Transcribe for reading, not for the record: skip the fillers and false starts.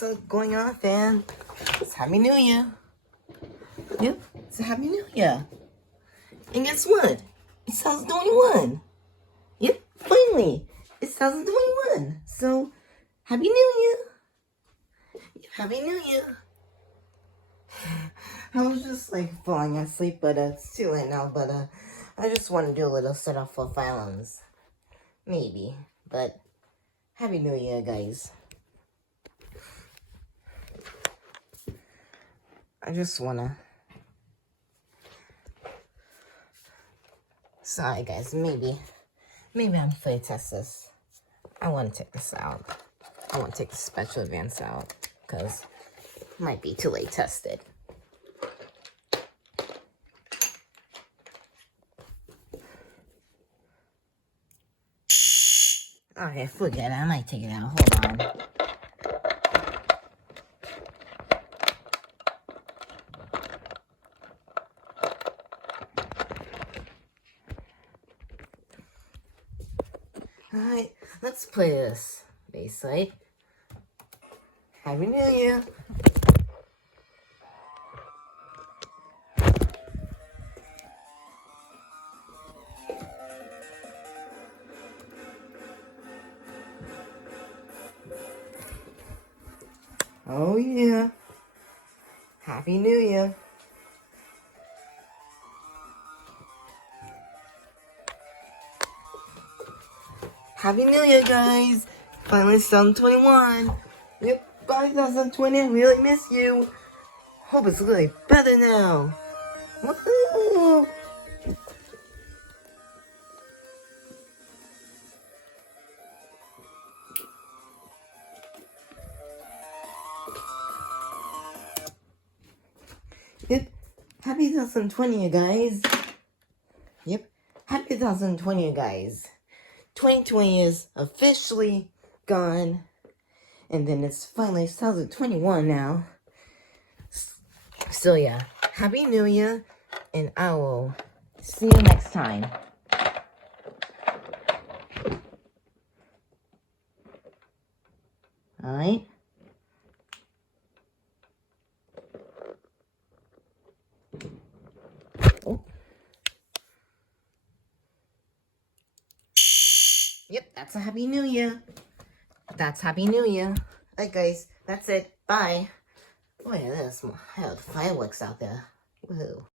fireworks are going off, and it's Happy New Year. Yep, it's a Happy New Year. And guess what? It's 2021. Yep, finally, it's 2021. So, Happy New Year. Happy New Year. I was just like falling asleep, but it's too late now. But I just want to do a little set off for violence. Maybe, but Happy New Year, guys. I just wanna. Sorry, guys. Maybe I'm play test this. I want to take this out. I want to take the special events out because it might be too late tested. Okay, forget it. I might take it out. Hold on. Alright, let's play this. Bayside. Happy New Year. Oh yeah. Happy New Year. Happy New Year, guys. Finally 2021. Yep, 2020. I really miss you. Hope it's really better now. Woohoo! Yep, happy 2020, you guys. Yep, happy 2020, you guys. 2020 is officially gone, and then it's finally 2021 now. So yeah, Happy New Year, and I will see you next time. Alright? Oh. Yep, that's a Happy New Year. That's Happy New Year. Alright, guys, that's it. Bye. Look at this. I have fireworks out there. Woohoo.